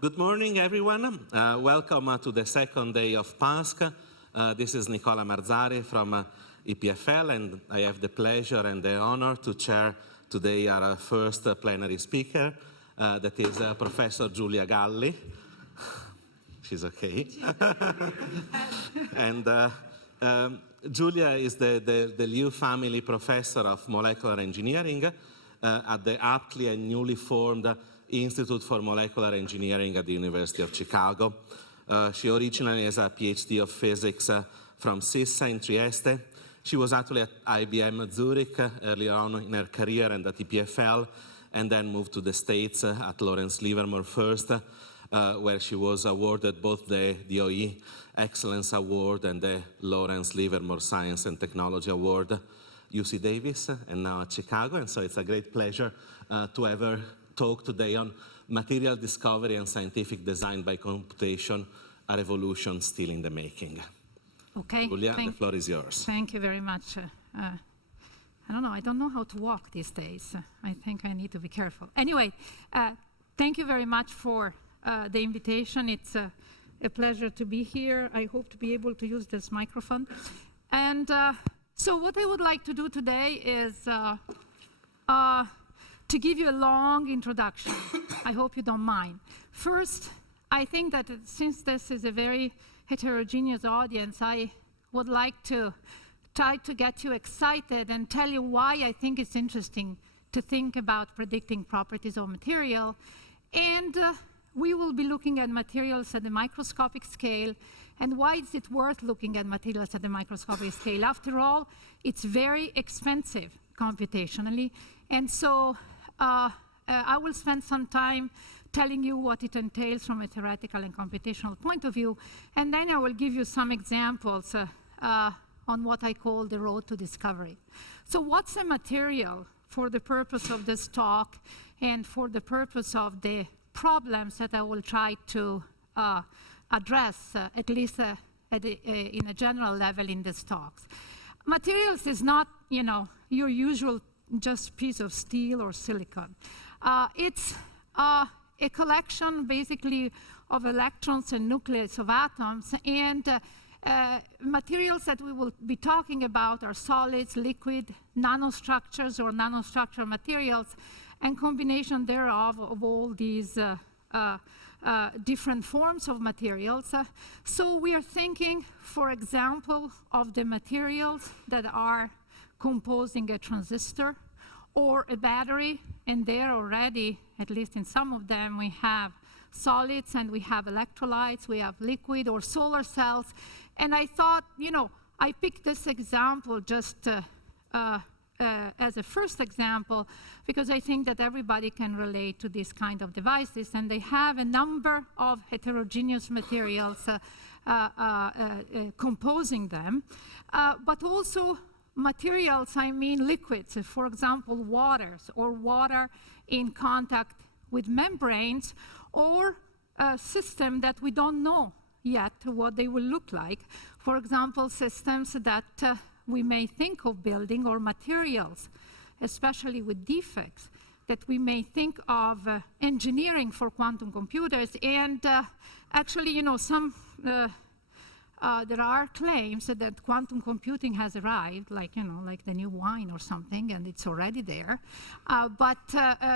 Good morning, everyone. Welcome to the second day of PASC. This is Nicola Marzari from EPFL, and I have the pleasure and the honor to chair today our first plenary speaker, that is Professor Giulia Galli. She's okay. And Giulia is the Liu Family Professor of Molecular Engineering at the aptly and newly formed Institute for Molecular Engineering at the University of Chicago. She originally has a PhD of physics from SISSA in Trieste. She was actually at IBM Zurich earlier on in her career and at EPFL, and then moved to the States at Lawrence Livermore first, where she was awarded both the DOE Excellence Award and the Lawrence Livermore Science and Technology Award, UC Davis, and now at Chicago. And so it's a great pleasure to have her talk today on material discovery and scientific design by computation, a revolution still in the making. Okay. Giulia, the floor is yours. Thank you very much. I don't know how to walk these days. I think I need to be careful. Anyway, thank you very much for the invitation. It's a pleasure to be here. I hope to be able to use this microphone. And so what I would like to do today is to give you a long introduction. I hope you don't mind. First, I think that since this is a very heterogeneous audience, I would like to try to get you excited and tell you why I think it's interesting to think about predicting properties of material. And we will be looking at materials at the microscopic scale. And why is it worth looking at materials at the microscopic scale? After all, it's very expensive computationally. And so I will spend some time telling you what it entails from a theoretical and computational point of view, and then I will give you some examples on what I call the road to discovery. So what's a material for the purpose of this talk and for the purpose of the problems that I will try to address, at least in a general level in these talks? Materials is not, your usual just piece of steel or silicon. It's a collection, basically, of electrons and nucleus of atoms, and materials that we will be talking about are solids, liquid, nanostructures or nanostructure materials, and combination thereof of all these different forms of materials. So we are thinking, for example, of the materials that are composing a transistor or a battery, and there already, at least in some of them, we have solids and we have electrolytes, we have liquid or solar cells. And I thought, I picked this example just as a first example because I think that everybody can relate to these kind of devices, and they have a number of heterogeneous materials composing them, but also materials, I mean liquids, for example, waters or water in contact with membranes, or a system that we don't know yet what they will look like. For example, systems that we may think of building, or materials, especially with defects, that we may think of engineering for quantum computers. And actually, there are claims that quantum computing has arrived, like the new wine or something, and it's already there. But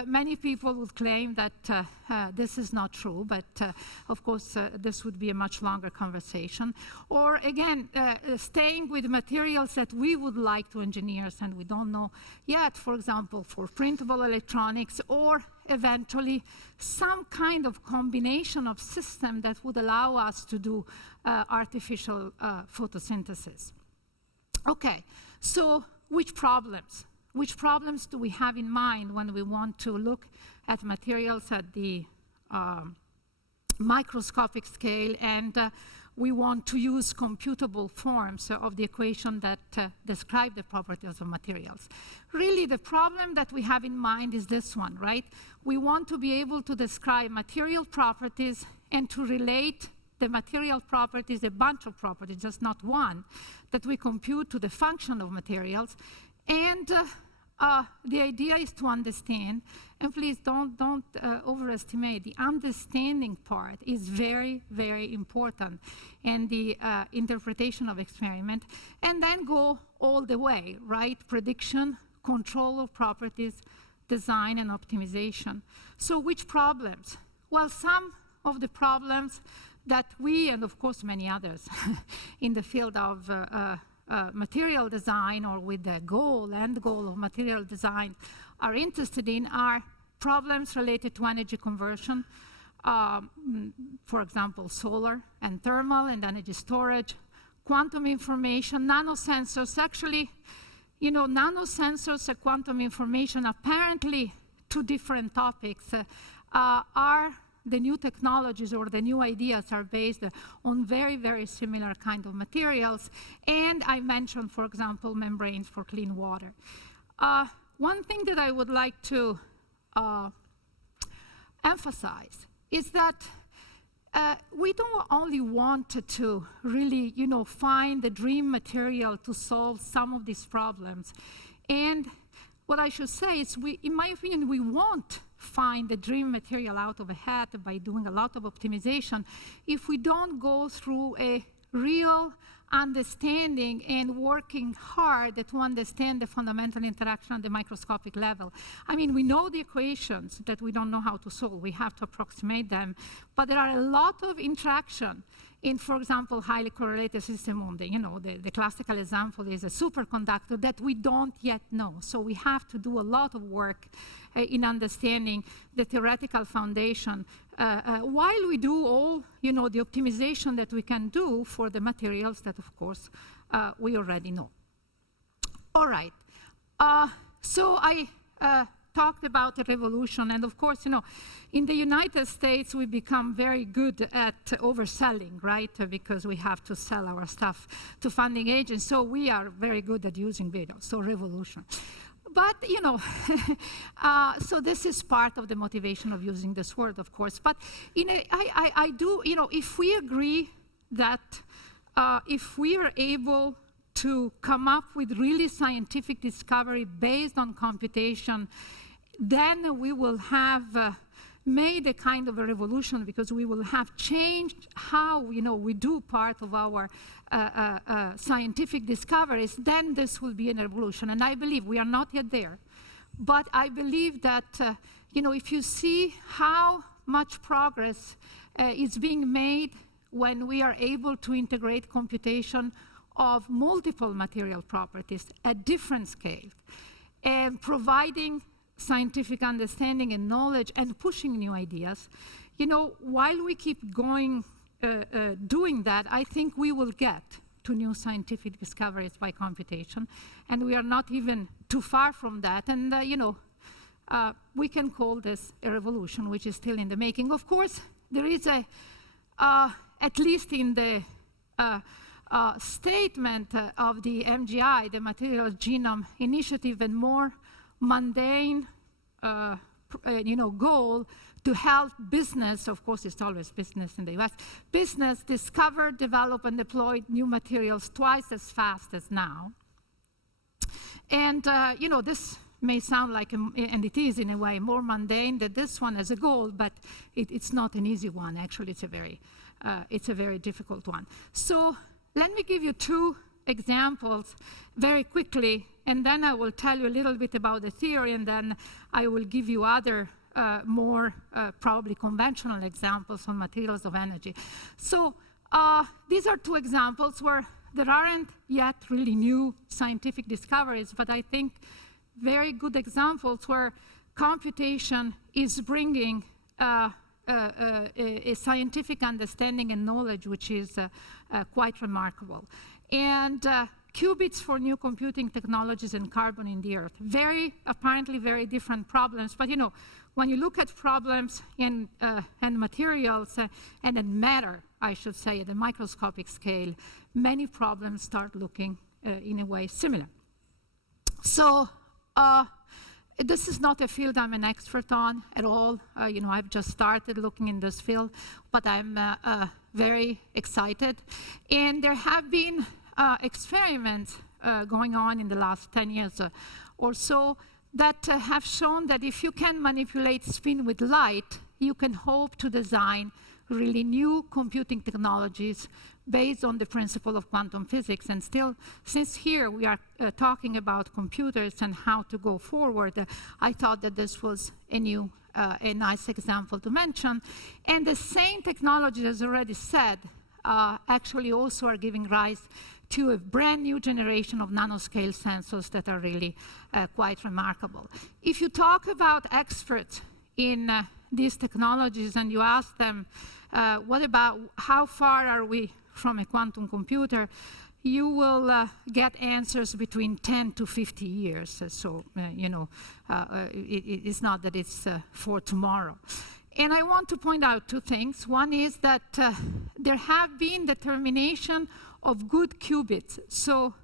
many people would claim that this is not true, but of course this would be a much longer conversation. Or again, staying with materials that we would like to engineer and we don't know yet, for example, for printable electronics, or eventually some kind of combination of system that would allow us to do artificial photosynthesis. Okay, so which problems? Which problems do we have in mind when we want to look at materials at the microscopic scale, and we want to use computable forms of the equation that describe the properties of materials? Really, the problem that we have in mind is this one, right? We want to be able to describe material properties and to relate the material properties, a bunch of properties, just not one, that we compute to the function of materials. And the idea is to understand, and please don't overestimate, the understanding part is very, very important, and the interpretation of experiment, and then go all the way, right? Prediction, control of properties, design, and optimization. So which problems? Well, some of the problems that we, and of course many others, in the field of material design, or with the end goal of material design, are interested in are problems related to energy conversion, for example, solar and thermal and energy storage, quantum information, nanosensors. Actually, you know, nanosensors and quantum information, apparently two different topics, are the new technologies, or the new ideas are based on very, very similar kind of materials. And I mentioned, for example, membranes for clean water. One thing that I would like to emphasize is that we don't only want to really, you know, find the dream material to solve some of these problems. And what I should say is, in my opinion, we won't find the dream material out of a hat by doing a lot of optimization if we don't go through a real understanding and working hard to understand the fundamental interaction at the microscopic level. I mean, we know the equations that we don't know how to solve. We have to approximate them. But there are a lot of interaction in, for example, highly correlated system. You know, the classical example is a superconductor that we don't yet know. So we have to do a lot of work in understanding the theoretical foundation while we do all, you know, the optimization that we can do for the materials that, of course, we already know. All right. So I talked about the revolution, and of course, you know, in the United States, we become very good at overselling, right? Because we have to sell our stuff to funding agents, so we are very good at using video, so revolution. But, you know, so this is part of the motivation of using this word, of course. But I do, you know, if we agree that if we are able to come up with really scientific discovery based on computation, then we will have made a kind of a revolution, because we will have changed how, you know, we do part of our scientific discoveries. Then this will be a revolution. And I believe we are not yet there. But I believe that, you know, if you see how much progress is being made when we are able to integrate computation of multiple material properties at different scales, and providing scientific understanding and knowledge and pushing new ideas, you know, while we keep going doing that, I think we will get to new scientific discoveries by computation, and we are not even too far from that. And you know, we can call this a revolution, which is still in the making. Of course, there is a, at least in the statement of the MGI, the Material Genome Initiative, and more mundane, you know, goal to help business, of course it's always business in the US, business discover, develop, and deploy new materials twice as fast as now. And, you know, this may sound like, and it is in a way, more mundane than this one as a goal, but it's not an easy one. Actually, it's a very difficult one. So let me give you two examples very quickly, and then I will tell you a little bit about the theory, and then I will give you other more probably conventional examples on materials of energy. So these are two examples where there aren't yet really new scientific discoveries, but I think very good examples where computation is bringing a scientific understanding and knowledge which is quite remarkable. And qubits for new computing technologies and carbon in the Earth. Apparently very different problems, but you know, when you look at problems and materials and in matter, I should say, at the microscopic scale, many problems start looking in a way similar. So this is not a field I'm an expert on at all. You know, I've just started looking in this field, but I'm very excited. And there have been experiments going on in the last 10 years or so that have shown that if you can manipulate spin with light, you can hope to design really new computing technologies based on the principle of quantum physics. And still, since here we are talking about computers and how to go forward, I thought that this was a nice example to mention. And the same technology, as already said, actually also are giving rise to a brand new generation of nanoscale sensors that are really quite remarkable. If you talk about experts in these technologies and you ask them, what about how far are we from a quantum computer, you will get answers between 10 to 50 years. So, it's not that it's for tomorrow. And I want to point out two things. One is that there have been determination of good qubits. So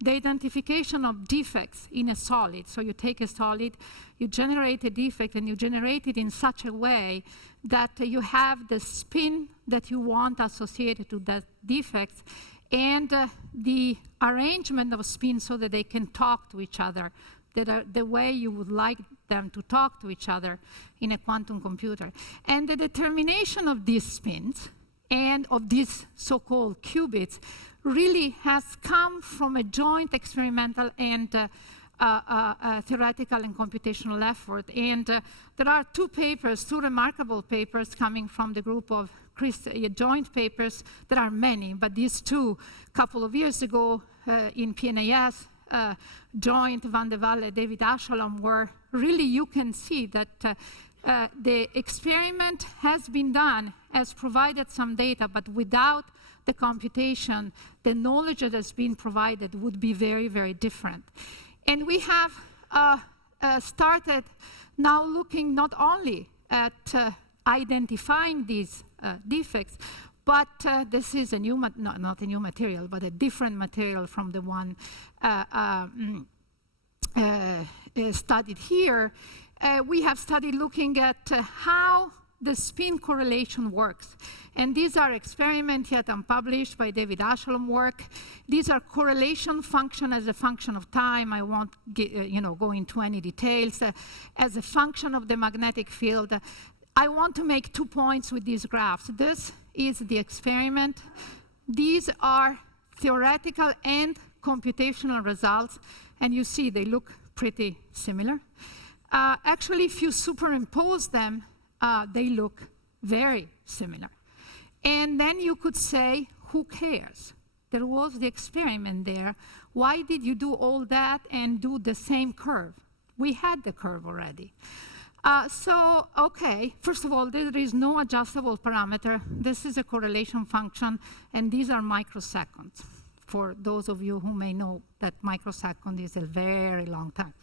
the identification of defects in a solid. So you take a solid, you generate a defect, and you generate it in such a way that you have the spin that you want associated to that defect and the arrangement of spins so that they can talk to each other, that are the way you would like them to talk to each other in a quantum computer. And the determination of these spins and of these so-called qubits really has come from a joint experimental and theoretical and computational effort. And there are two remarkable papers coming from the group of joint papers. There are many, but these two, a couple of years ago in PNAS, joint Van de Walle, David Ashalom, where really you can see that the experiment has been done, has provided some data, but without the computation, the knowledge that has been provided would be very, very different. And we have started now looking not only at identifying these defects, but this is a new, not a new material, but a different material from the one studied here. We have studied looking at how the spin correlation works. And these are experiments yet unpublished by David Ashalom work. These are correlation function as a function of time. I won't go into any details. As a function of the magnetic field. I want to make 2 points with these graphs. This is the experiment. These are theoretical and computational results. And you see they look pretty similar. Actually, if you superimpose them, they look very similar. And then you could say, who cares? There was the experiment there. Why did you do all that and do the same curve? We had the curve already. Okay, first of all, there is no adjustable parameter. This is a correlation function, and these are microseconds. For those of you who may know that microsecond is a very long time.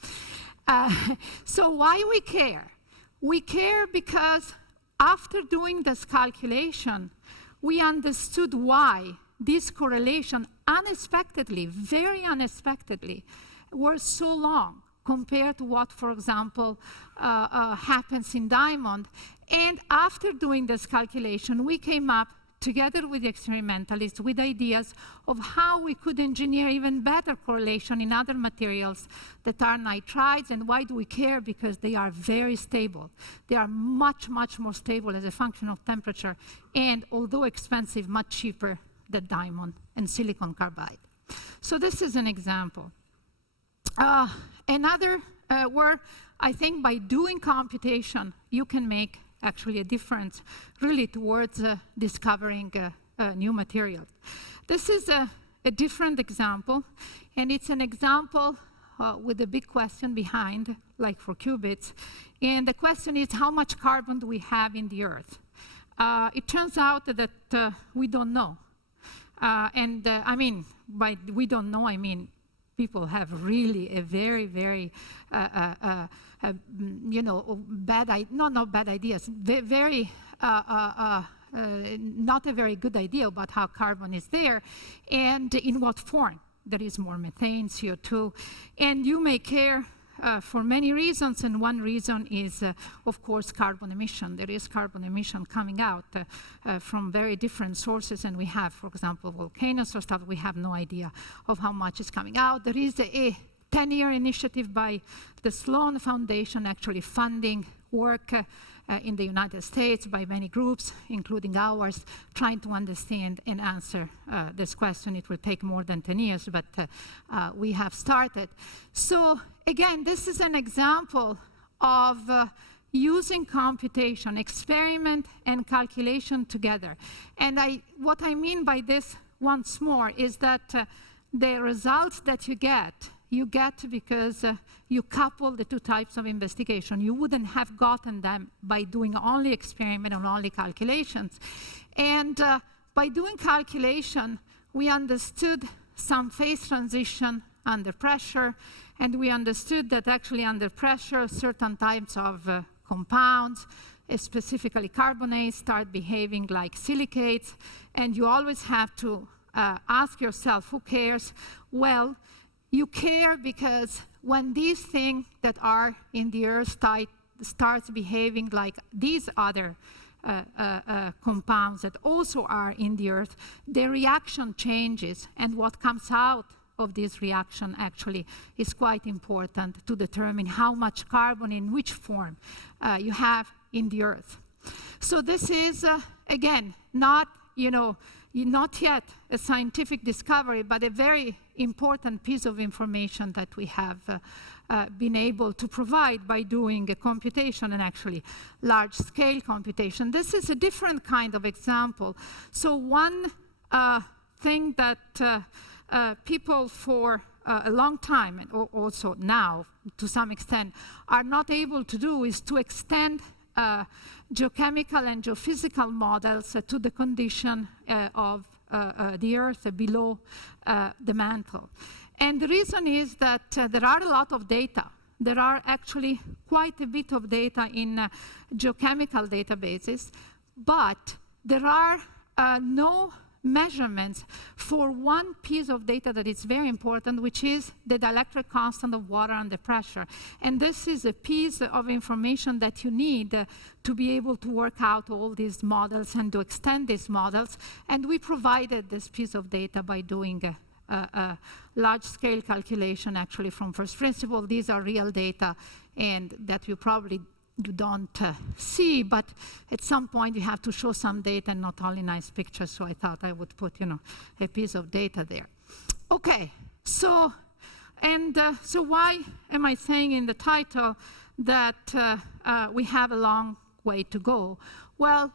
So why we care? We care because after doing this calculation, we understood why this correlation unexpectedly, very unexpectedly, were so long compared to what, for example, happens in diamond. And after doing this calculation, we came up together with the experimentalists with ideas of how we could engineer even better correlation in other materials that are nitrides. And why do we care? Because they are very stable. They are much, much more stable as a function of temperature, and although expensive, much cheaper than diamond and silicon carbide. So this is an example. Another where I think by doing computation, you can make actually a difference really towards discovering new materials. This is a different example, and it's an example with a big question behind, like for qubits. And the question is, how much carbon do we have in the Earth? It turns out that we don't know. I mean, by we don't know, I mean, people have really a very, very, not bad ideas, very, not a very good idea about how carbon is there and in what form. There is more methane, CO2, and you may care for many reasons, and one reason is, of course, carbon emission. There is carbon emission coming out from very different sources, and we have, for example, volcanoes or stuff. We have no idea of how much is coming out. There is a 10-year initiative by the Sloan Foundation actually funding work in the United States by many groups, including ours, trying to understand and answer this question. It will take more than 10 years, but we have started. So again, this is an example of using computation, experiment and calculation together. And what I mean by this once more is that the results that you get because you couple the two types of investigation. You wouldn't have gotten them by doing only experiment and only calculations. And by doing calculation, we understood some phase transition under pressure, and we understood that actually under pressure, certain types of compounds, specifically carbonates, start behaving like silicates, and you always have to ask yourself, who cares? Well, you care because when these things that are in the Earth starts behaving like these other compounds that also are in the Earth, the reaction changes, and what comes out of this reaction actually is quite important to determine how much carbon in which form you have in the Earth. So this is, again, not yet a scientific discovery, but a very important piece of information that we have been able to provide by doing a computation, and actually large-scale computation. This is a different kind of example. So one thing that people for a long time, and also now to some extent, are not able to do is to extend geochemical and geophysical models to the condition of the Earth below the mantle. And the reason is that there are a lot of data. There are actually quite a bit of data in geochemical databases, but there are no measurements for one piece of data that is very important, which is the dielectric constant of water under pressure. And this is a piece of information that you need to be able to work out all these models and to extend these models. And we provided this piece of data by doing a large-scale calculation, actually from first principle. These are real data, and that you probably don't see, but at some point you have to show some data and not only nice pictures, so I thought I would put, a piece of data there. Okay, so why am I saying in the title that we have a long way to go? Well,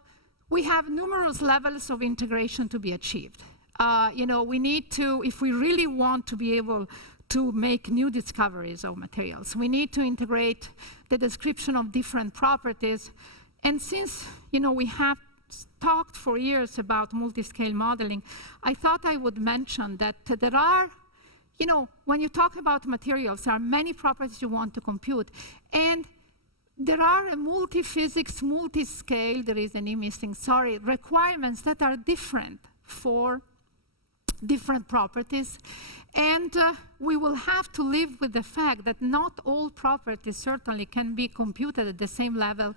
we have numerous levels of integration to be achieved. We need to, if we really want to be able to make new discoveries of materials, we need to integrate the description of different properties. And since, we have talked for years about multiscale modeling, I thought I would mention that there are, when you talk about materials, there are many properties you want to compute. And there are a multi-physics, multi-scale, there is an E missing, sorry, requirements that are different for different properties. And we will have to live with the fact that not all properties certainly can be computed at the same level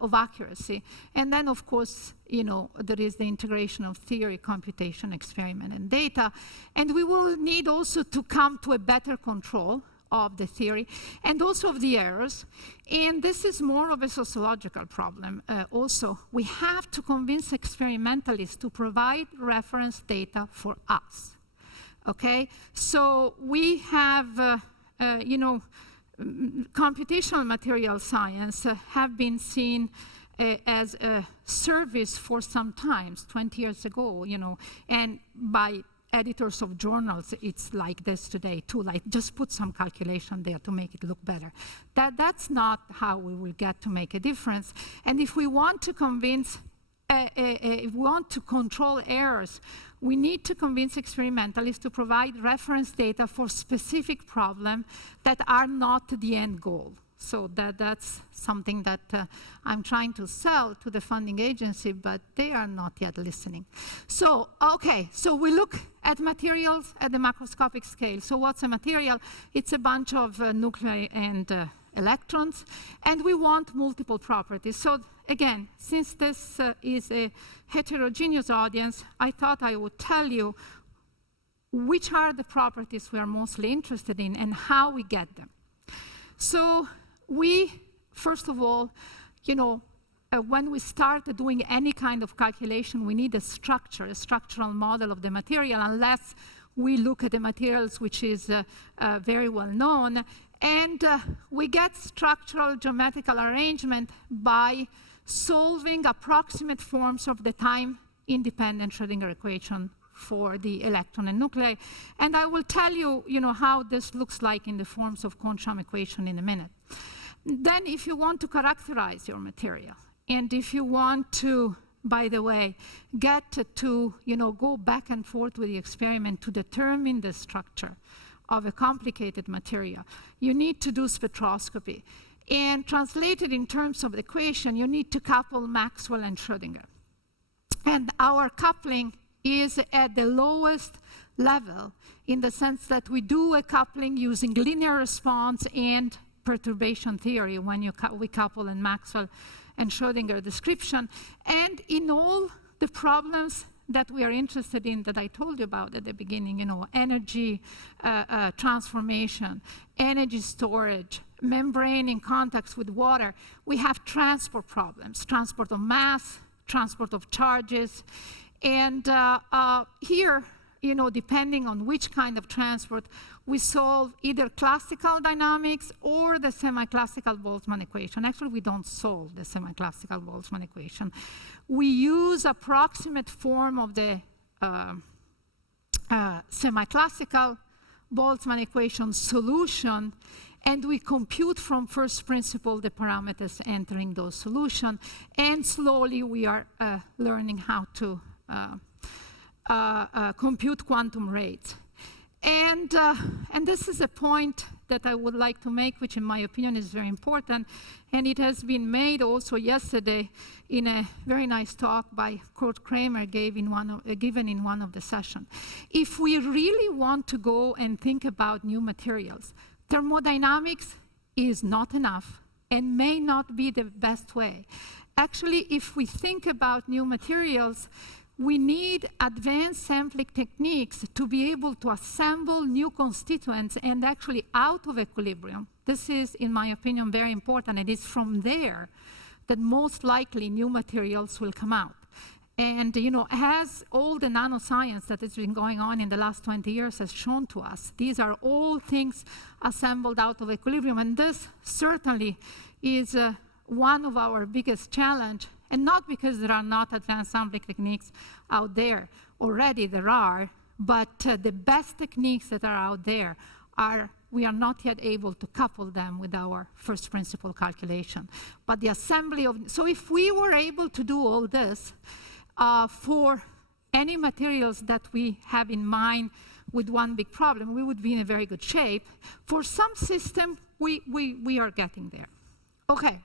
of accuracy. And then, of course, there is the integration of theory, computation, experiment, and data. And we will need also to come to a better control of the theory and also of the errors. And this is more of a sociological problem. Also, we have to convince experimentalists to provide reference data for us. Okay, so we have, computational material science have been seen as a service for some time, 20 years ago, and by editors of journals, it's like this today too, like just put some calculation there to make it look better. That's not how we will get to make a difference. And if we want to convince, if we want to control errors, we need to convince experimentalists to provide reference data for specific problems that are not the end goal. So that's something that I'm trying to sell to the funding agency, but they are not yet listening. So, okay, so we look at materials at the macroscopic scale. So what's a material? It's a bunch of nuclei and electrons, and we want multiple properties. So again, since this is a heterogeneous audience, I thought I would tell you which are the properties we are mostly interested in and how we get them. So we, first of all, when we start doing any kind of calculation, we need a structure, a structural model of the material, unless we look at the materials which is very well known. And we get structural geometrical arrangement by solving approximate forms of the time-independent Schrödinger equation for the electron and nuclei. And I will tell you, how this looks like in the forms of Kohn-Sham equation in a minute. Then if you want to characterize your material, and if you want to, by the way, get to go back and forth with the experiment to determine the structure of a complicated material, you need to do spectroscopy. And translated in terms of the equation, you need to couple Maxwell and Schrödinger. And our coupling is at the lowest level in the sense that we do a coupling using linear response and perturbation theory when we couple in Maxwell and Schrödinger description. And in all the problems that we are interested in that I told you about at the beginning, energy transformation, energy storage, membrane in contact with water, we have transport problems, transport of mass, transport of charges. And here, depending on which kind of transport, we solve either classical dynamics or the semi-classical Boltzmann equation. Actually, we don't solve the semi-classical Boltzmann equation. We use approximate form of the semi-classical Boltzmann equation solution, and we compute from first principle the parameters entering those solutions. And slowly, we are learning how to compute quantum rates. And this is a point that I would like to make, which in my opinion is very important. And it has been made also yesterday in a very nice talk by Kurt Kramer given in one of the sessions. If we really want to go and think about new materials, thermodynamics is not enough and may not be the best way. Actually, if we think about new materials, we need advanced sampling techniques to be able to assemble new constituents and actually out of equilibrium. This is, in my opinion, very important. It is from there that most likely new materials will come out. And as all the nanoscience that has been going on in the last 20 years has shown to us, these are all things assembled out of equilibrium. And this certainly is one of our biggest challenges. And not because there are not advanced sampling techniques out there. Already there are, but the best techniques that are out there we are not yet able to couple them with our first principle calculation. But the assembly of, so if we were able to do all this for any materials that we have in mind with one big problem, we would be in a very good shape. For some system, we are getting there. Okay,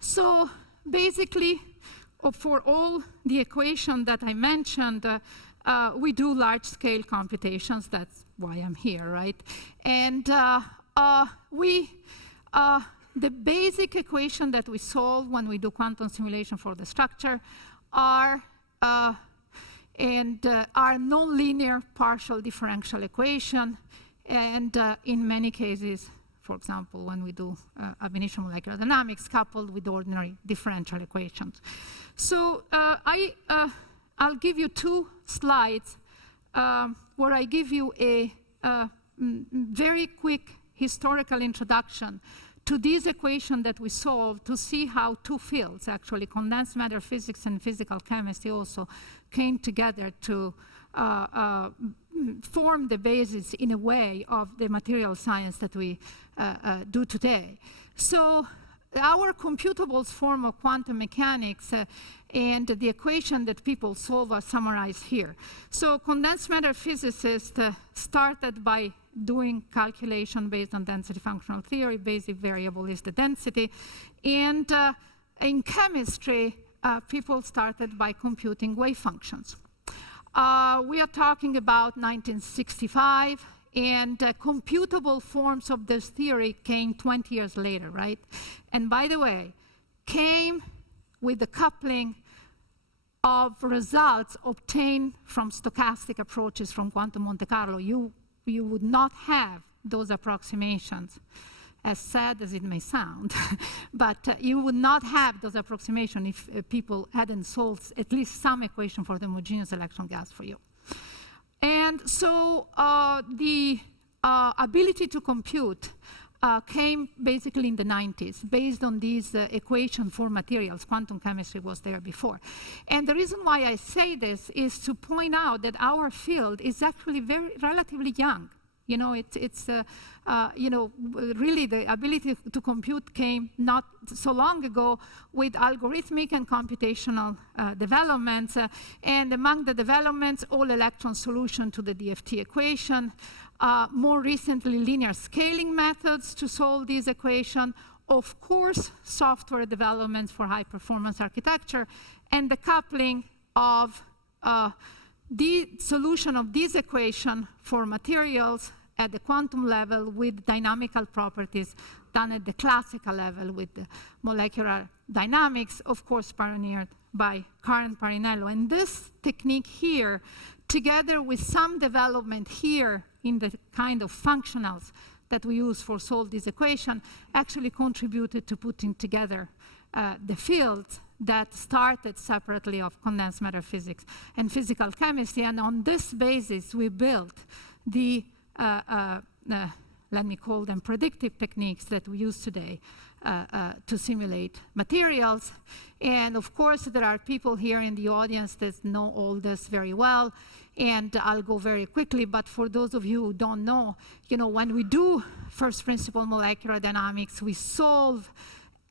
so basically, for all the equation that I mentioned, we do large-scale computations. That's why I'm here, right? And the basic equation that we solve when we do quantum simulation for the structure are nonlinear partial differential equation, and in many cases, for example, when we do ab initio molecular dynamics coupled with ordinary differential equations. So I'll give you two slides where I give you a very quick historical introduction to this equation that we solved to see how two fields, actually condensed matter physics and physical chemistry also, came together to form the basis in a way of the material science that we do today. So our computables form of quantum mechanics and the equation that people solve are summarized here. So condensed matter physicists started by doing calculation based on density functional theory. Basic variable is the density. And in chemistry, people started by computing wave functions. We are talking about 1965, and computable forms of this theory came 20 years later, right? And by the way, came with the coupling of results obtained from stochastic approaches from quantum Monte Carlo. You would not have those approximations, as sad as it may sound, but you would not have those approximations if people hadn't solved at least some equation for the homogeneous electron gas for you. And so the ability to compute came basically in the 90s, based on these equations for materials. Quantum chemistry was there before. And the reason why I say this is to point out that our field is actually relatively young. You know, really the ability to compute came not so long ago with algorithmic and computational developments. And among the developments, all-electron solution to the DFT equation. More recently, linear scaling methods to solve this equation. Of course, software developments for high-performance architecture. And the coupling of the solution of this equation for materials at the quantum level with dynamical properties done at the classical level with the molecular dynamics, of course, pioneered by Karen Parinello. And this technique here, together with some development here in the kind of functionals that we use for solve this equation, actually contributed to putting together the fields that started separately of condensed matter physics and physical chemistry. And on this basis, we built the, let me call them predictive techniques that we use today to simulate materials. And of course, there are people here in the audience that know all this very well. And I'll go very quickly, but for those of you who don't know, when we do first principle molecular dynamics, we solve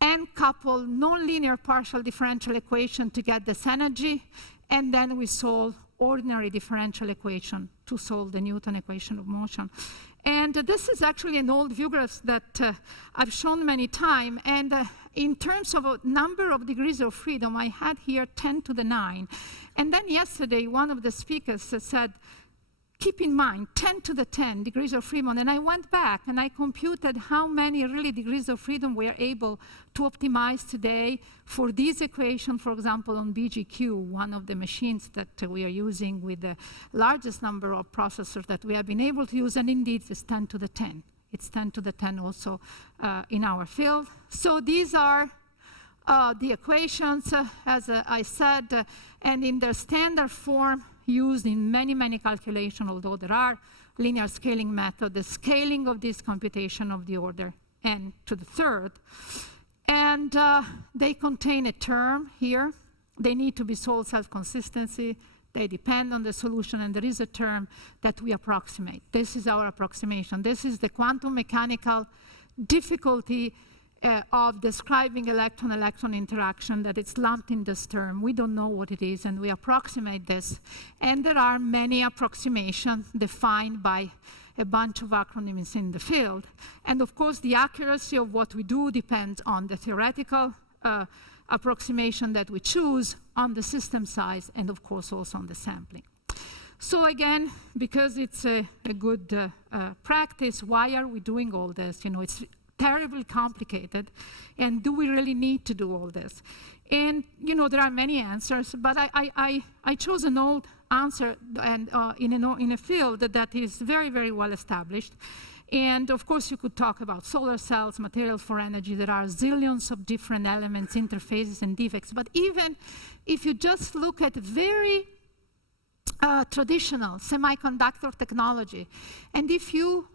and couple nonlinear partial differential equation to get this energy, and then we solve ordinary differential equation to solve the Newton equation of motion. And this is actually an old view graph that I've shown many times. And in terms of a number of degrees of freedom, I had here 10 to the 9. And then yesterday, one of the speakers said, keep in mind, 10 to the 10 degrees of freedom. And I went back and I computed how many really degrees of freedom we are able to optimize today for this equation, for example, on BGQ, one of the machines that we are using with the largest number of processors that we have been able to use. And indeed, it's 10 to the 10. It's 10 to the 10 also in our field. So these are the equations, as I said, and in their standard form, used in many, many calculations, although there are linear scaling methods, the scaling of this computation of the order n to the third. And they contain a term here. They need to be solved self-consistency. They depend on the solution, and there is a term that we approximate. This is our approximation. This is the quantum mechanical difficulty of describing electron-electron interaction that it's lumped in this term. We don't know what it is, and we approximate this. And there are many approximations defined by a bunch of acronyms in the field. And of course, the accuracy of what we do depends on the theoretical approximation that we choose, on the system size, and of course also on the sampling. So again, because it's a good practice, why are we doing all this? It's terribly complicated, and do we really need to do all this? And there are many answers, but I chose an old answer, and in a field that is very, very well established. And of course, you could talk about solar cells, materials for energy. There are zillions of different elements, interfaces, and defects. But even if you just look at very traditional semiconductor technology, and if you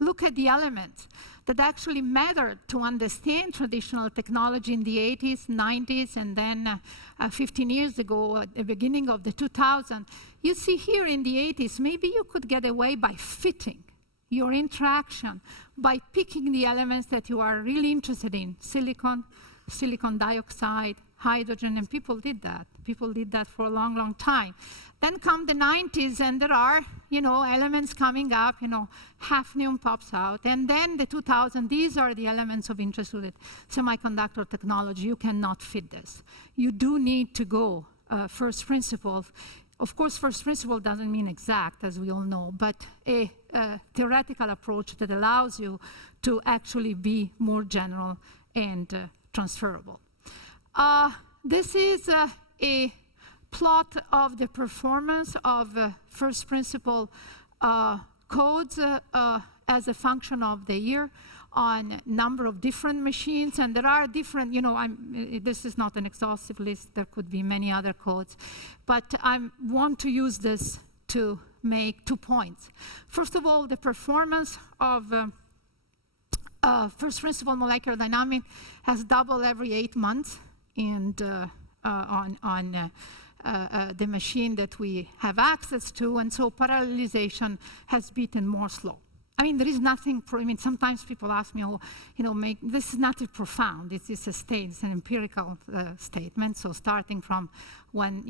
look at the elements that actually mattered to understand traditional technology in the 80s, 90s, and then 15 years ago, at the beginning of the 2000s, you see here in the 80s, maybe you could get away by fitting your interaction, by picking the elements that you are really interested in, silicon, silicon dioxide, hydrogen, and people did that. People did that for a long, long time. Then come the 90s, and there are, elements coming up, hafnium pops out. And then the 2000s, these are the elements of interest with semiconductor technology. You cannot fit this. You do need to go first principles. Of course, first principle doesn't mean exact, as we all know, but a theoretical approach that allows you to actually be more general and transferable. This is a plot of the performance of first principle codes as a function of the year on number of different machines, and there are different, this is not an exhaustive list, there could be many other codes, but I want to use this to make 2 points. First of all, the performance of first principle molecular dynamics has doubled every 8 months, and on the machine that we have access to, and so parallelization has beaten Moore's law. I mean, there is nothing, sometimes people ask me, this is not profound, it's a state, it's an empirical statement, so starting from when,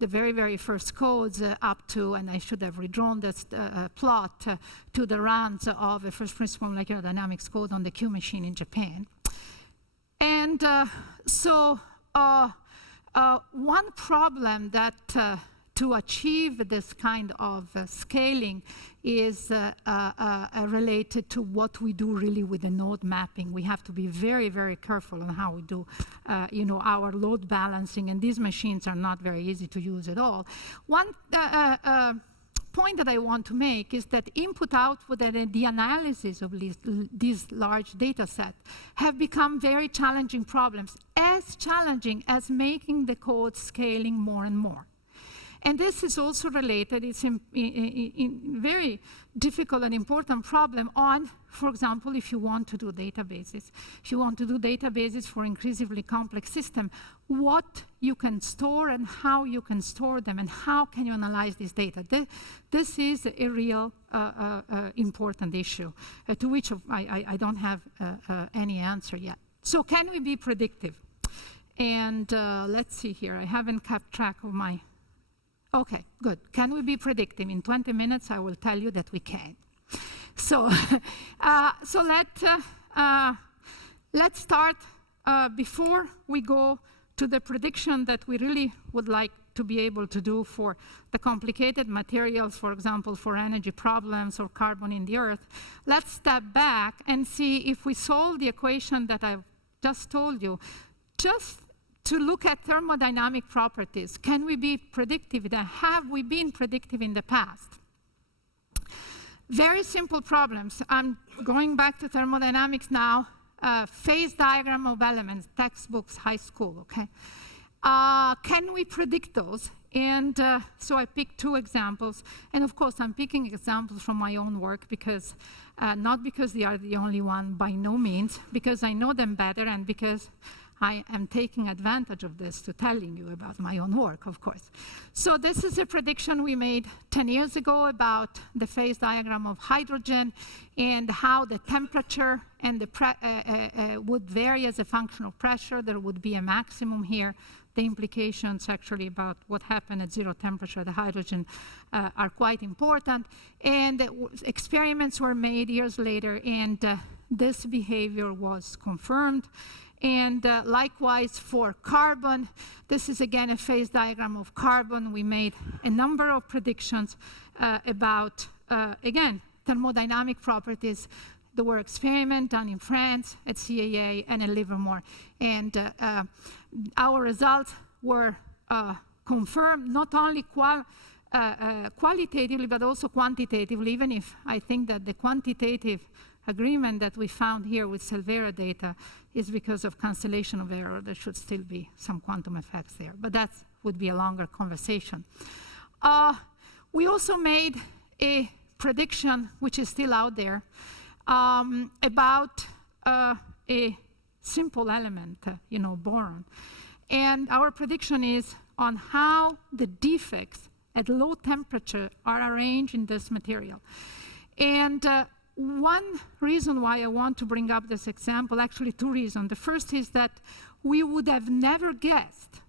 the very, very first codes up to, and I should have redrawn this plot, to the runs of a first principle molecular dynamics code on the Q machine in Japan. And one problem that to achieve this kind of scaling is related to what we do really with the node mapping. We have to be very, very careful on how we do, our load balancing, and these machines are not very easy to use at all. One point that I want to make is that input-output and the analysis of these large data sets have become very challenging problems, as challenging as making the code scaling more and more. And this is also related, it's a very difficult and important problem on, for example, if you want to do databases. If you want to do databases for increasingly complex systems, what you can store and how you can store them and how can you analyze this data. This is a real important issue to which I don't have any answer yet. So can we be predictive? And let's see here, I haven't kept track of my... Okay, good. Can we be predictive? In 20 minutes, I will tell you that we can. So, let's start before we go to the prediction that we really would like to be able to do for the complicated materials, for example, for energy problems or carbon in the earth. Let's step back and see if we solve the equation that I've just told you, just to look at thermodynamic properties. Can we be predictive? Have we been predictive in the past? Very simple problems. I'm going back to thermodynamics now. Phase diagram of elements, textbooks, high school, okay? Can we predict those? And so I picked 2 examples. And of course, I'm picking examples from my own work because, not because they are the only one, by no means, because I know them better and because I am taking advantage of this to telling you about my own work, of course. So this is a prediction we made 10 years ago about the phase diagram of hydrogen and how the temperature and the would vary as a function of pressure. There would be a maximum here. The implications actually about what happened at 0 temperature, the hydrogen, are quite important. And experiments were made years later, and this behavior was confirmed. And likewise for carbon, this is again a phase diagram of carbon. We made a number of predictions about, again, thermodynamic properties. There were experiments done in France at CAA and at Livermore. And our results were confirmed not only qualitatively, but also quantitatively, even if I think that the quantitative agreement that we found here with Silvera data is because of cancellation of error. There should still be some quantum effects there, but that would be a longer conversation. We also made a prediction, which is still out there, about a simple element, boron. And our prediction is on how the defects at low temperature are arranged in this material. And one reason why I want to bring up this example, actually 2 reasons. The first is that we would have never guessed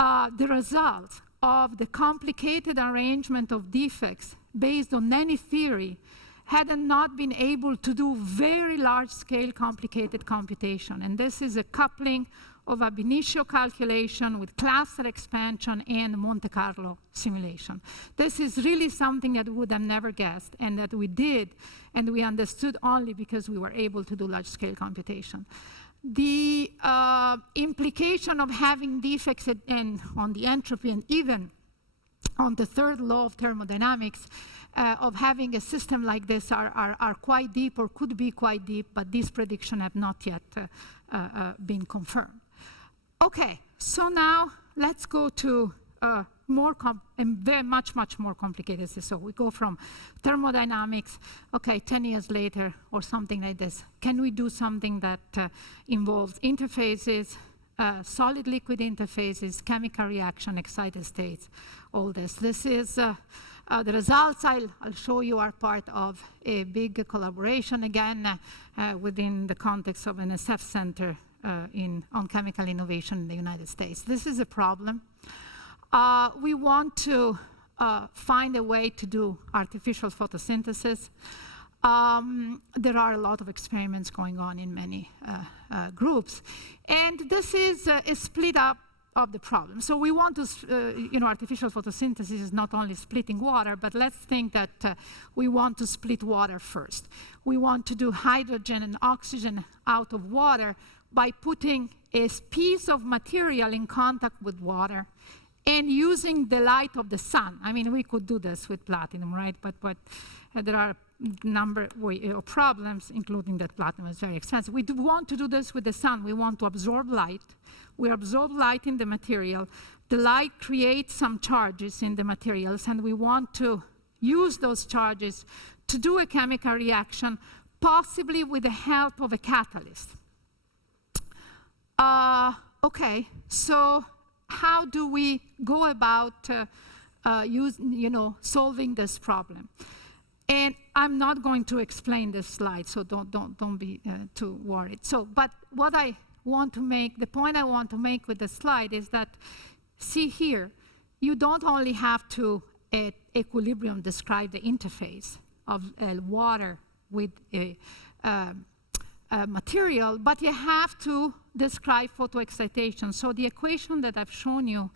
the result of the complicated arrangement of defects based on any theory had not been able to do very large-scale complicated computation. And this is a coupling of ab initio calculation with cluster expansion and Monte Carlo simulation. This is really something that we would have never guessed, and that we did, and we understood only because we were able to do large-scale computation. The implication of having defects on the entropy and even on the third law of thermodynamics of having a system like this are quite deep, or could be quite deep, but these predictions have not yet been confirmed. Okay, so now let's go to much more complicated. So we go from thermodynamics, okay, 10 years later or something like this. Can we do something that involves interfaces, solid-liquid interfaces, chemical reaction, excited states, all this. This is the results I'll show you are part of a big collaboration, again, within the context of an SF Center on chemical innovation in the United States. This is a problem. We want to find a way to do artificial photosynthesis. There are a lot of experiments going on in many groups. And this is a split up of the problem. So we want to, artificial photosynthesis is not only splitting water, but let's think that we want to split water first. We want to do hydrogen and oxygen out of water by putting a piece of material in contact with water and using the light of the sun. I mean, we could do this with platinum, right? But there are a number of problems, including that platinum is very expensive. We do want to do this with the sun. We want to absorb light. We absorb light in the material. The light creates some charges in the materials, and we want to use those charges to do a chemical reaction, possibly with the help of a catalyst. Okay, so how do we go about solving this problem? And I'm not going to explain this slide, so don't be too worried. So, but what I want to make, the point I want to make with the slide is that, see here, you don't only have to, at equilibrium, describe the interface of water with a material, but you have to describe photoexcitation. So the equation that I've shown you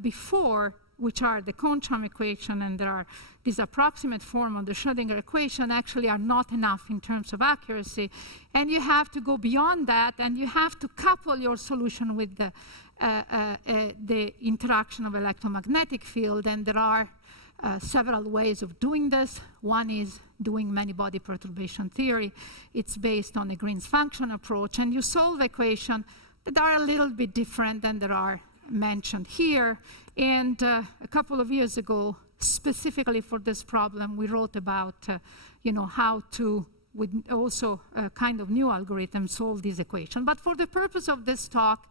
before, which are the Kohn-Sham equation, and there are this approximate form of the Schrödinger equation, actually are not enough in terms of accuracy. And you have to go beyond that, and you have to couple your solution with the interaction of electromagnetic field, and there are several ways of doing this. One is doing many-body perturbation theory. It's based on a Green's function approach, and you solve equations that are a little bit different than there are mentioned here. And a couple of years ago, specifically for this problem, we wrote about how to, with also a kind of new algorithm, solve this equation. But for the purpose of this talk,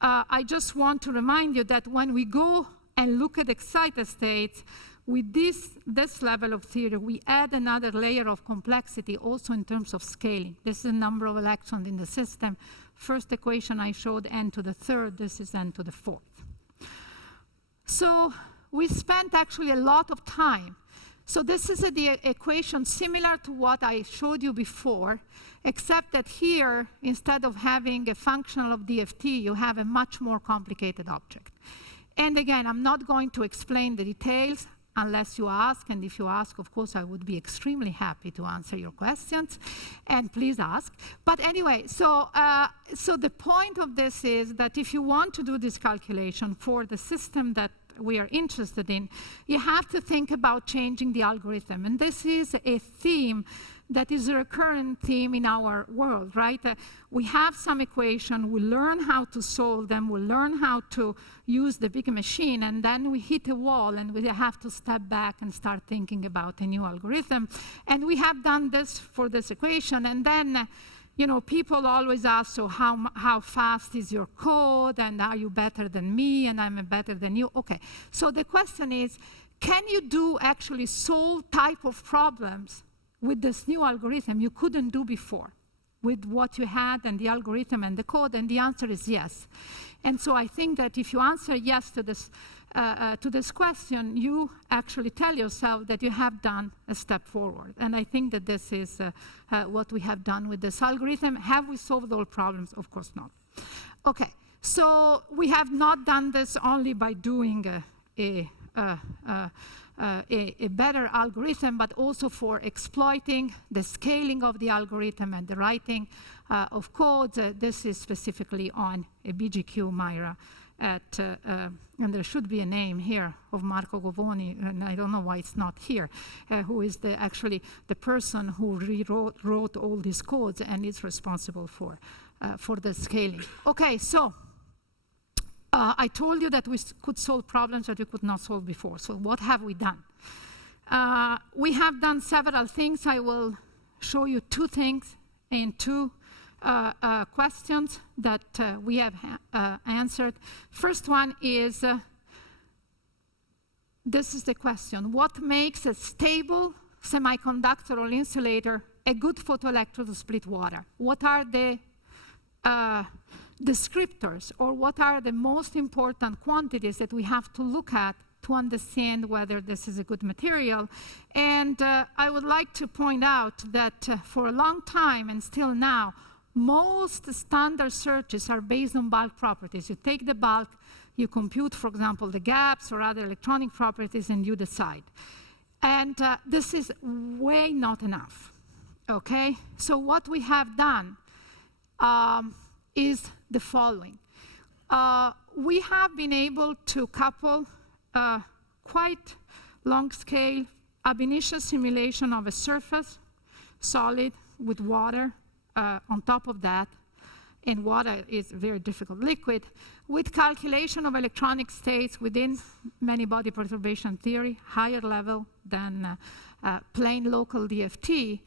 I just want to remind you that when we go and look at excited states, with this level of theory, we add another layer of complexity also in terms of scaling. This is the number of electrons in the system. First equation I showed, n to the third. This is n to the fourth. So we spent actually a lot of time. So this is the equation similar to what I showed you before, except that here, instead of having a function of DFT, you have a much more complicated object. And again, I'm not going to explain the details unless you ask, and if you ask, of course, I would be extremely happy to answer your questions, and please ask. But anyway, so the point of this is that if you want to do this calculation for the system that we are interested in, you have to think about changing the algorithm. And this is a theme that is a recurrent theme in our world, right? We have some equation, we learn how to solve them, we learn how to use the big machine, and then we hit a wall and we have to step back and start thinking about a new algorithm. And we have done this for this equation, and then people always ask, so how fast is your code, and are you better than me, and I'm better than you? Okay, so the question is, can you actually solve type of problems with this new algorithm you couldn't do before? with what you had and the algorithm and the code? And the answer is yes. And so I think that if you answer yes to this question, you actually tell yourself that you have done a step forward. And I think that this is what we have done with this algorithm. Have we solved all problems? Of course not. Okay, so we have not done this only by doing a better algorithm, but also for exploiting the scaling of the algorithm and the writing of codes. This is specifically on a BGQ Myra and there should be a name here of Marco Govoni, and I don't know why it's not here, who is actually the person who wrote all these codes and is responsible for the scaling. Okay, so I told you that we could solve problems that we could not solve before. So what have we done? We have done several things. I will show you two things in two questions that we have answered. First one is, this is the question: what makes a stable semiconductor or insulator a good photoelectrode to split water? What are the descriptors, or what are the most important quantities that we have to look at to understand whether this is a good material? And I would like to point out that for a long time, and still now, most standard searches are based on bulk properties. You take the bulk, you compute, for example, the gaps or other electronic properties, and you decide. And this is way not enough, okay? So what we have done is the following. We have been able to couple quite long-scale ab initio simulation of a surface, solid, with water on top of that, and water is a very difficult liquid, with calculation of electronic states within many-body perturbation theory, higher level than plain local DFT.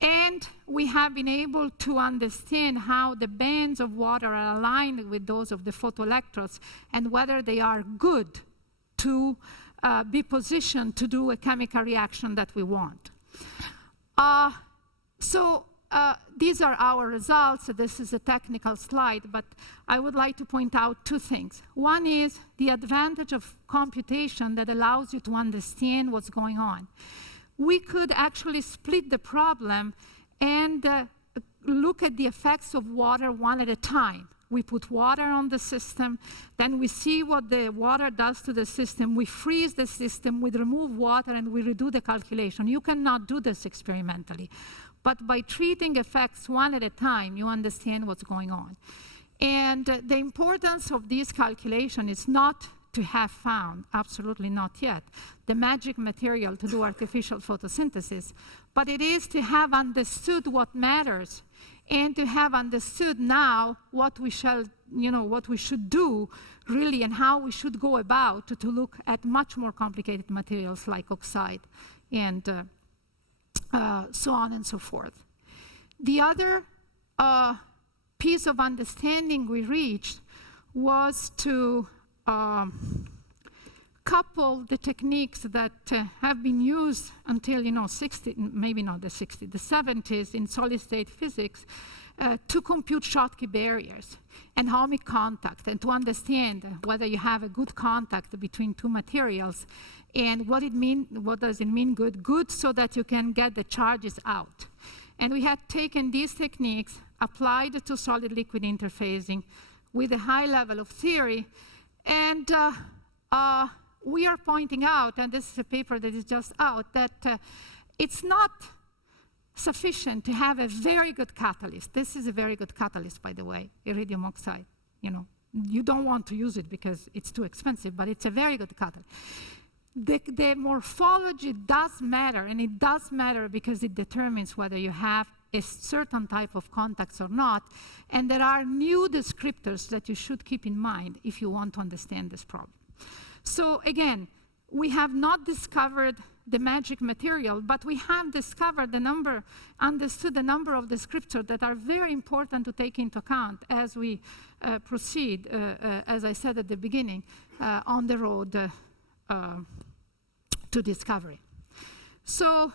And we have been able to understand how the bands of water are aligned with those of the photoelectrodes and whether they are good to be positioned to do a chemical reaction that we want. These are our results. This is a technical slide, but I would like to point out two things. One is the advantage of computation that allows you to understand what's going on. We could actually split the problem and look at the effects of water one at a time. We put water on the system, then we see what the water does to the system, we freeze the system, we remove water, and we redo the calculation. You cannot do this experimentally. But by treating effects one at a time, you understand what's going on. And the importance of this calculation is not to have found, absolutely not yet, the magic material to do artificial photosynthesis, but it is to have understood what matters and to have understood now what we shall, what we should do really, and how we should go about to look at much more complicated materials like oxide and so on and so forth. The other piece of understanding we reached was to couple the techniques that have been used until, maybe not the 60s, the 70s in solid-state physics to compute Schottky barriers and ohmic contact, and to understand whether you have a good contact between two materials and what does it mean good? Good so that you can get the charges out. And we had taken these techniques, applied to solid-liquid interfacing with a high level of theory, and we are pointing out, and this is a paper that is just out, that it's not sufficient to have a very good catalyst. This is a very good catalyst, by the way, iridium oxide. You don't want to use it because it's too expensive, but it's a very good catalyst. The morphology does matter, and it does matter because it determines whether you have a certain type of contacts or not, and there are new descriptors that you should keep in mind if you want to understand this problem. So again, we have not discovered the magic material, but we have discovered understood the number of descriptors that are very important to take into account as we proceed, as I said at the beginning, on the road to discovery. So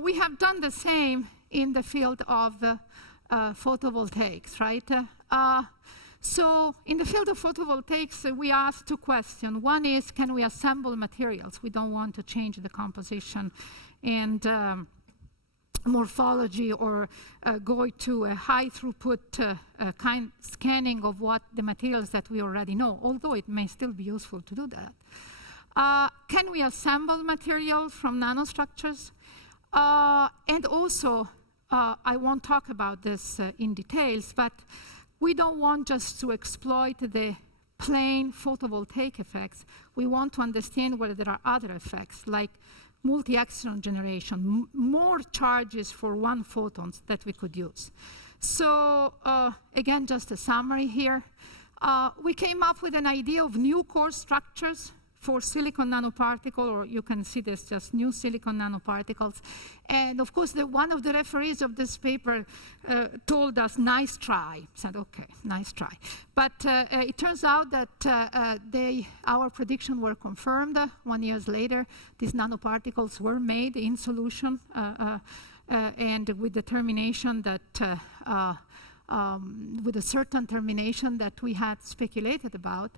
we have done the same in the field of photovoltaics, right? So in the field of photovoltaics, we asked two questions. One is, can we assemble materials? We don't want to change the composition and morphology or go to a high throughput kind scanning of what the materials that we already know, although it may still be useful to do that. Can we assemble materials from nanostructures? And also, I won't talk about this in details, but we don't want just to exploit the plain photovoltaic effects. We want to understand whether there are other effects, like multi-exciton generation, more charges for one photons that we could use. So again, just a summary here. We came up with an idea of new core structures for silicon nanoparticle, or you can see this just new silicon nanoparticles. And of course, one of the referees of this paper told us, nice try. Said, okay, nice try. But it turns out that our predictions were confirmed 1 year later. These nanoparticles were made in solution and with determination that with a certain termination that we had speculated about.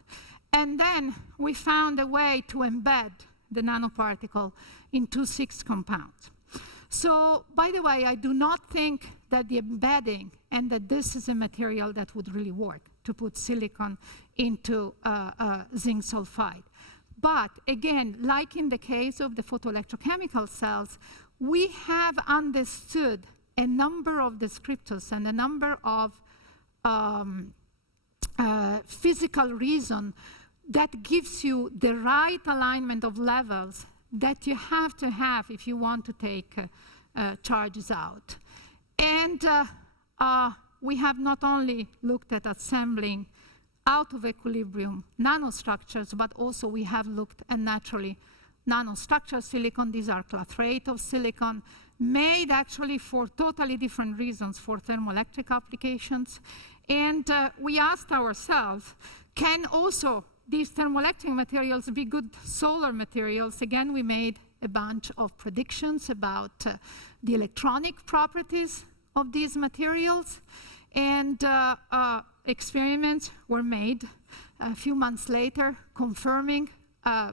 And then we found a way to embed the nanoparticle into 6 compounds. So, by the way, I do not think that the embedding and that this is a material that would really work to put silicon into zinc sulfide. But again, like in the case of the photoelectrochemical cells, we have understood a number of descriptors and a number of physical reasons that gives you the right alignment of levels that you have to have if you want to take charges out. And we have not only looked at assembling out of equilibrium nanostructures, but also we have looked at naturally nanostructured silicon. These are clathrate of silicon, made actually for totally different reasons for thermoelectric applications. And we asked ourselves, can also these thermoelectric materials be good solar materials? Again, we made a bunch of predictions about the electronic properties of these materials, and experiments were made a few months later confirming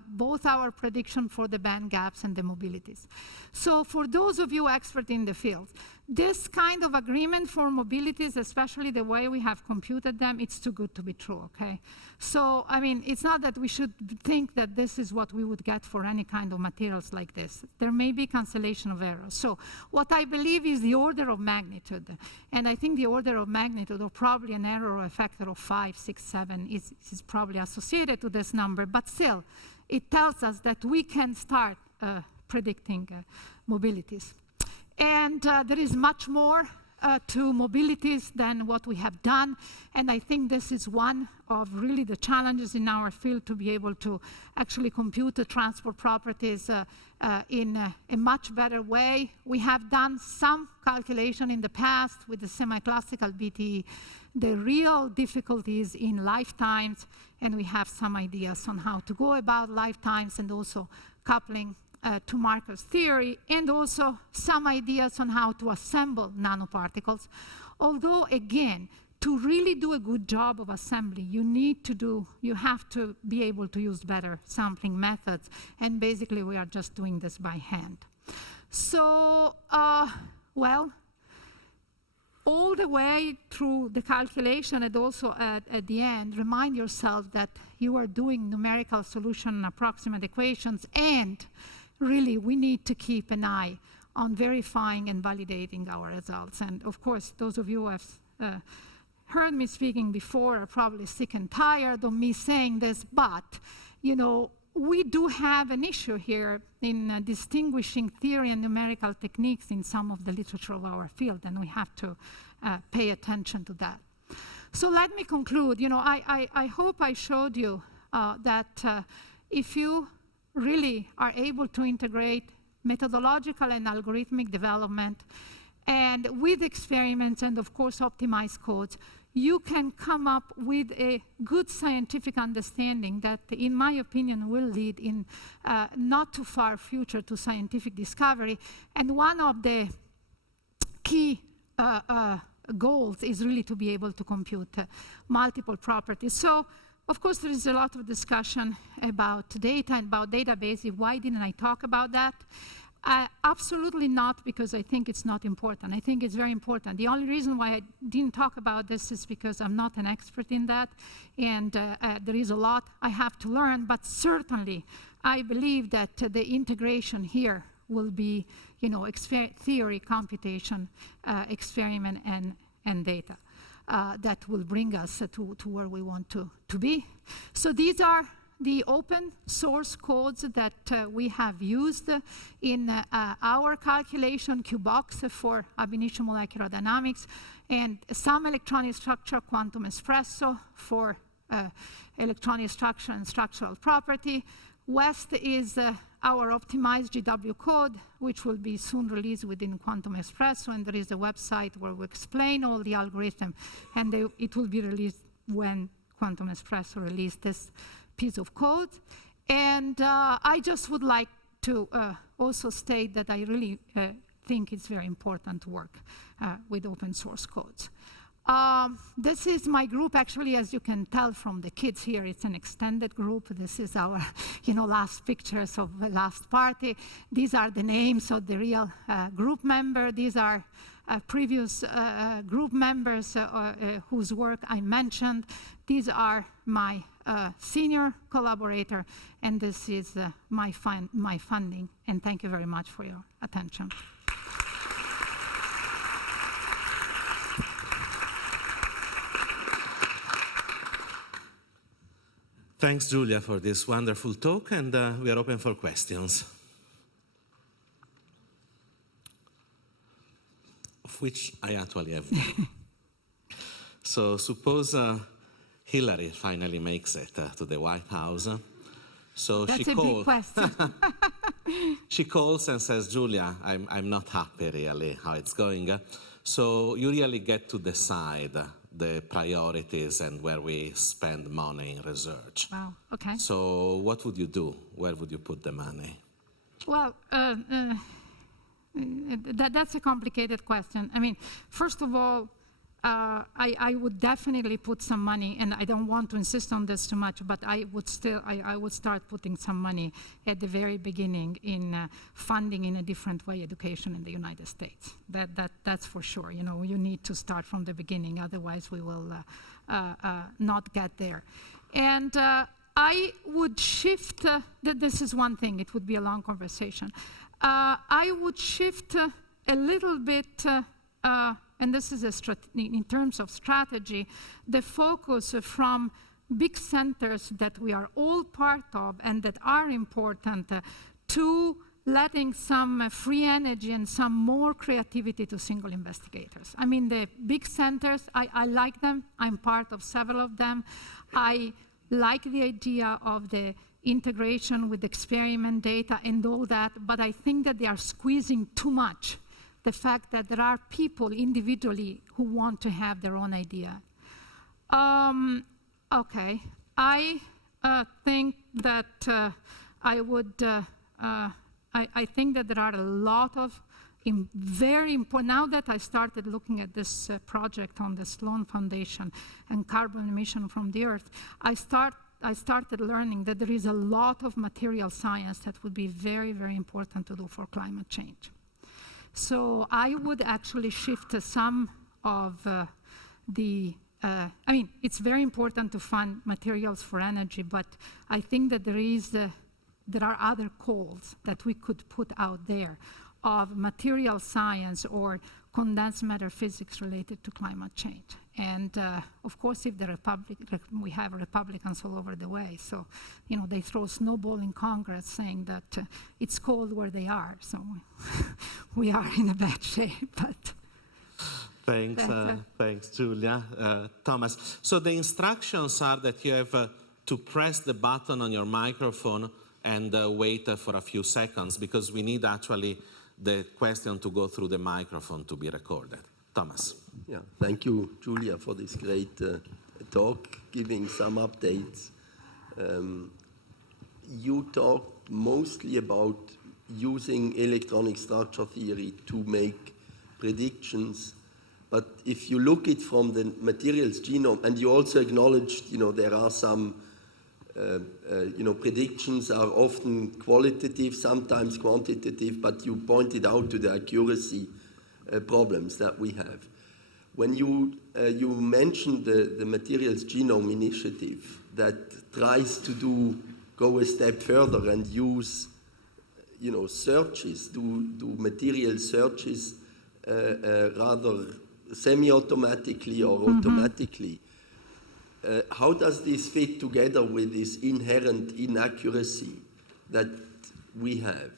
both our prediction for the band gaps and the mobilities. So for those of you expert in the field, this kind of agreement for mobilities, especially the way we have computed them, it's too good to be true, okay? So, I mean, it's not that we should think that this is what we would get for any kind of materials like this. There may be cancellation of errors. So what I believe is the order of magnitude, and I think the order of magnitude, or probably an error or a factor of 5, 6, 7 is probably associated to this number, but still, it tells us that we can start predicting mobilities. And there is much more to mobilities than what we have done. And I think this is one of really the challenges in our field, to be able to actually compute the transport properties in a much better way. We have done some calculation in the past with the semi-classical BTE. The real difficulties in lifetimes, and we have some ideas on how to go about lifetimes, and also coupling to Markov's theory, and also some ideas on how to assemble nanoparticles. Although, again, to really do a good job of assembly, you have to be able to use better sampling methods, and basically we are just doing this by hand. So, well, all the way through the calculation, and also at the end, remind yourself that you are doing numerical solution and approximate equations, and really, we need to keep an eye on verifying and validating our results. And of course, those of you who have heard me speaking before are probably sick and tired of me saying this, but, you know, we do have an issue here in distinguishing theory and numerical techniques in some of the literature of our field, and we have to pay attention to that. So let me conclude. You know, I hope I showed you that if you really are able to integrate methodological and algorithmic development, and with experiments and, of course, optimized codes, you can come up with a good scientific understanding that, in my opinion, will lead in not too far future to scientific discovery. And one of the key goals is really to be able to compute multiple properties. So, of course, there is a lot of discussion about data and about databases. Why didn't I talk about that? Absolutely not, because I think it's not important. I think it's very important. The only reason why I didn't talk about this is because I'm not an expert in that, and there is a lot I have to learn, but certainly I believe that the integration here will be, theory, computation, experiment, and data that will bring us to where we want to be. So these are the open source codes that we have used in our calculation, QBox for ab initio molecular dynamics, and some electronic structure, quantum espresso for electronic structure and structural property. West is our optimized GW code, which will be soon released within Quantum Espresso, and there is a website where we explain all the algorithm, and it will be released when Quantum Espresso releases this piece of code. And I just would like to also state that I really think it's very important to work with open source codes. This is my group, actually, as you can tell from the kids here, it's an extended group. This is our, last pictures of the last party. These are the names of the real group member. These are previous group members whose work I mentioned. These are my senior collaborator, and this is my funding. And thank you very much for your attention. Thanks, Giulia, for this wonderful talk, and we are open for questions. Of which I actually have one. So suppose Hillary finally makes it to the White House. So That's a big question. She calls and says, Giulia, I'm not happy really how it's going. So you really get to decide the priorities and where we spend money in research. Wow, okay. So what would you do? Where would you put the money? Well, that's a complicated question. I mean, first of all, I would definitely put some money, and I don't want to insist on this too much, but I would start putting some money at the very beginning in funding in a different way education in the United States. That's for sure. You need to start from the beginning, otherwise we will not get there. And I would shift, this is one thing, it would be a long conversation. I would shift a little bit, and this is in terms of strategy, the focus from big centers that we are all part of and that are important to letting some free energy and some more creativity to single investigators. I mean, the big centers, I like them. I'm part of several of them. I like the idea of the integration with experiment data and all that, but I think that they are squeezing too much the fact that there are people individually who want to have their own idea. Okay, I think that I think that there are a lot of very important, now that I started looking at this project on the Sloan Foundation and carbon emission from the Earth, I started learning that there is a lot of material science that would be very, very important to do for climate change. So I would actually shift some of I mean, it's very important to fund materials for energy, but I think that there are other calls that we could put out there of material science or condensed matter physics related to climate change. And of course, if we have Republicans all over the way, so they throw a snowball in Congress saying that it's cold where they are, so we are in a bad shape. But thanks, Giulia. Thomas, so the instructions are that you have to press the button on your microphone and wait for a few seconds, because we need actually the question to go through the microphone to be recorded. Thomas. Yeah, thank you, Giulia, for this great talk, giving some updates. You talked mostly about using electronic structure theory to make predictions But if you look it from the materials genome, and you also acknowledged, there are some, predictions are often qualitative, sometimes quantitative, but you pointed out to the accuracy problems that we have. When you mentioned the materials genome initiative that tries to go a step further and use, searches, do material searches rather semi-automatically or automatically. How does this fit together with this inherent inaccuracy that we have?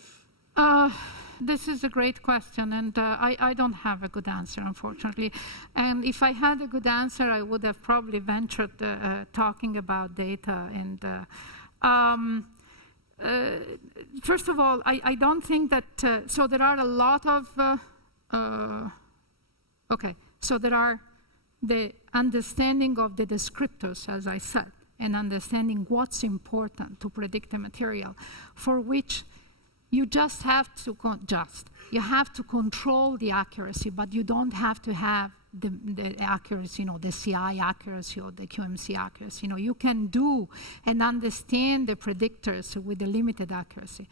This is a great question, and I don't have a good answer, unfortunately. And if I had a good answer, I would have probably ventured talking about data. And first of all, I don't think that, so there are a lot of, so there are the understanding of the descriptors, as I said, and understanding what's important to predict a material, for which you just have to, you have to control the accuracy, but you don't have to have the accuracy, the CI accuracy or the QMC accuracy. You can do and understand the predictors with a limited accuracy.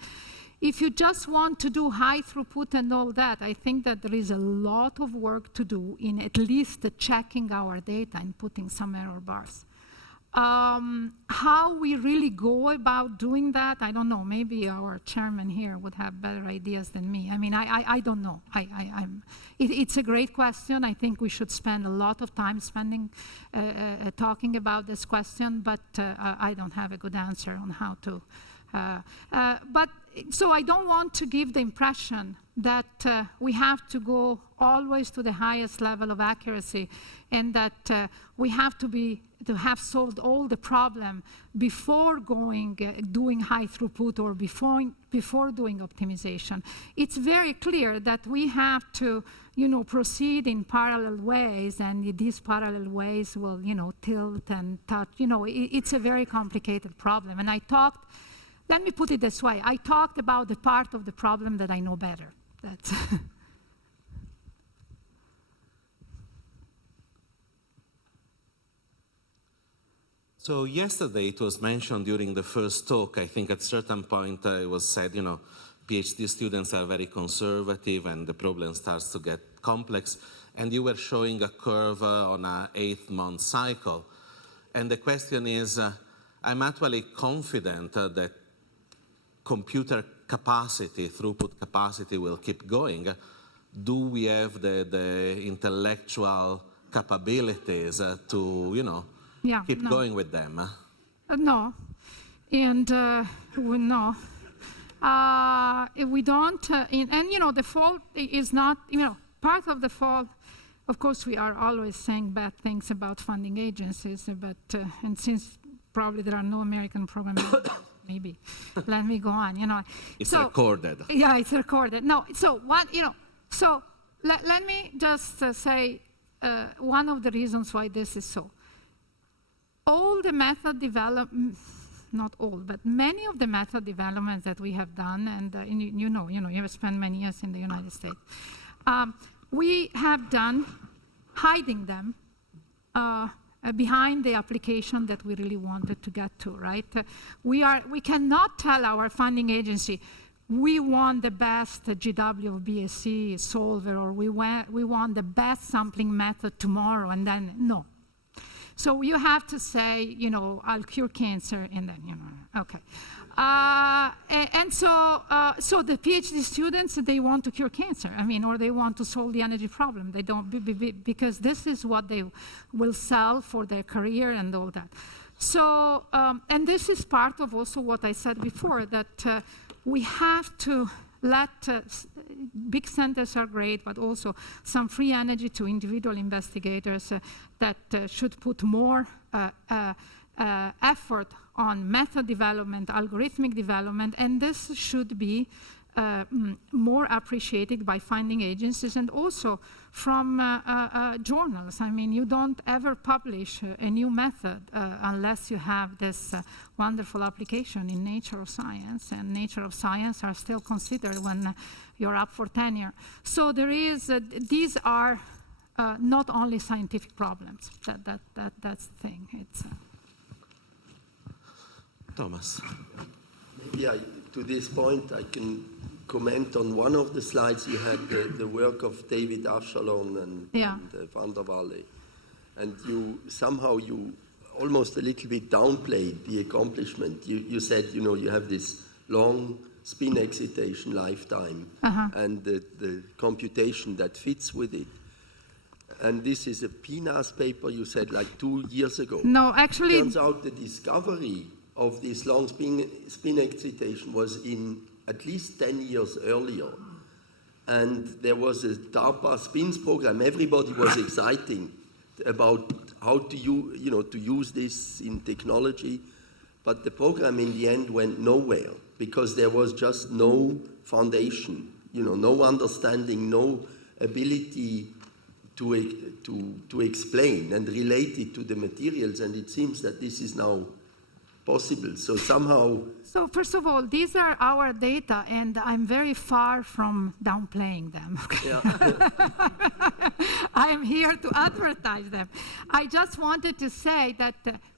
If you just want to do high throughput and all that, I think that there is a lot of work to do in at least checking our data and putting some error bars. How we really go about doing that, I don't know. Maybe our chairman here would have better ideas than me. I mean, I don't know. It's a great question. I think we should spend a lot of time talking about this question, but I don't have a good answer on how to. So I don't want to give the impression that we have to go always to the highest level of accuracy, and that we have to have solved all the problem before doing high throughput or before doing optimization. It's very clear that we have to, proceed in parallel ways, and these parallel ways will, tilt and touch. It's a very complicated problem, and let me put it this way. I talked about the part of the problem that I know better. That's So yesterday it was mentioned during the first talk, I think at a certain point it was said, PhD students are very conservative and the problem starts to get complex. And you were showing a curve on an 8-month cycle. And the question is, I'm actually confident that computer capacity, throughput capacity will keep going. Do we have the intellectual capabilities to, keep going with them? No. And no. If we don't, the fault is not, part of the fault, of course, we are always saying bad things about funding agencies, but, and since probably there are no American program maybe. Let me go on, It's recorded. Yeah, it's recorded. No, so what, so let me just say one of the reasons why this is so. All the method development, not all, but many of the method developments that we have done, and you have spent many years in the United States, we have done hiding them behind the application that we really wanted to get to, right? We cannot tell our funding agency, we want the best GW BSC solver, or we want the best sampling method tomorrow, and then no. So you have to say, I'll cure cancer, and then, okay. And so the PhD students, they want to cure cancer, or they want to solve the energy problem. They don't, because this is what they will sell for their career and all that. So, and this is part of also what I said before, that we have to let, big centers are great, but also some free energy to individual investigators that should put more effort on method development, algorithmic development, and this should be more appreciated by funding agencies and also from journals. You don't ever publish a new method unless you have this wonderful application in Nature of Science, and Nature of Science are still considered when you're up for tenure. So there is, these are not only scientific problems. That's the thing. It's, Thomas. Maybe to this point, I can comment on one of the slides. You had the work of David Archalon and Van der Walle. And you almost a little bit downplayed the accomplishment. You said, you have this long spin excitation lifetime and the computation that fits with it. And this is a PNAS paper you said like 2 years ago. No, actually... Turns out the discovery of this long spin excitation was in at least 10 years earlier. And there was a DARPA spins program. Everybody was exciting about how to use this in technology. But the program in the end went nowhere because there was just no foundation, no understanding, no ability to explain and relate it to the materials. And it seems that this is now possible. So somehow... So first of all, these are our data, and I'm very far from downplaying them. Yeah. I am here to advertise them. I just wanted to say that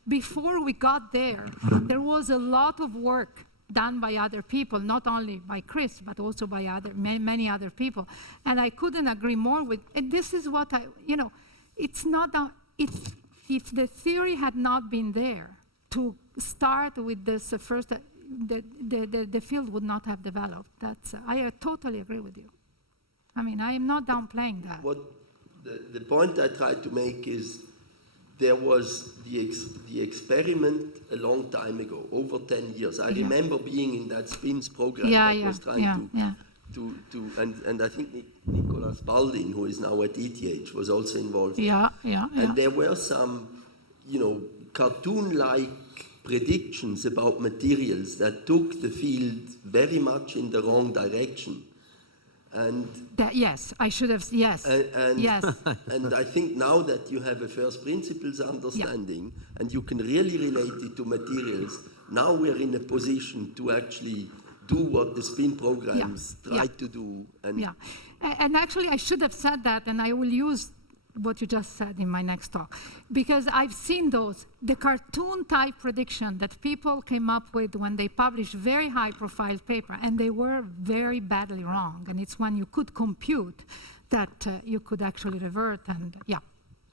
before we got there, there was a lot of work done by other people, not only by Chris, but also by many other people. And I couldn't agree more with, and this is what it's not, if the theory had not been there to start with this first, the field would not have developed. I totally agree with you. I mean, I am not downplaying that. What the point I tried to make is there was the experiment a long time ago, over 10 years. I remember being in that spins program that was trying and I think Nicolas Baldin, who is now at ETH, was also involved. And there were some, cartoon-like predictions about materials that took the field very much in the wrong direction. And yes, I should have, yes. Yes. And I think now that you have a first principles understanding and you can really relate it to materials, now we're in a position to actually do what the spin programs try to do. And actually I should have said that, and I will use what you just said in my next talk, because I've seen the cartoon type prediction that people came up with when they published very high profile paper, and they were very badly wrong. And it's when you could compute that you could actually revert, and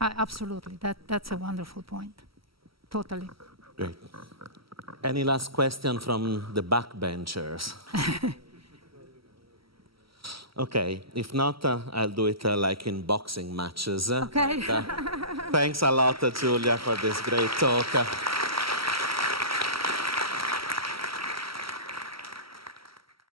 absolutely, that's a wonderful point, totally. Great. Any last question from the backbenchers? Okay, if not, I'll do it like in boxing matches. Okay. Thanks a lot, Giulia, for this great talk.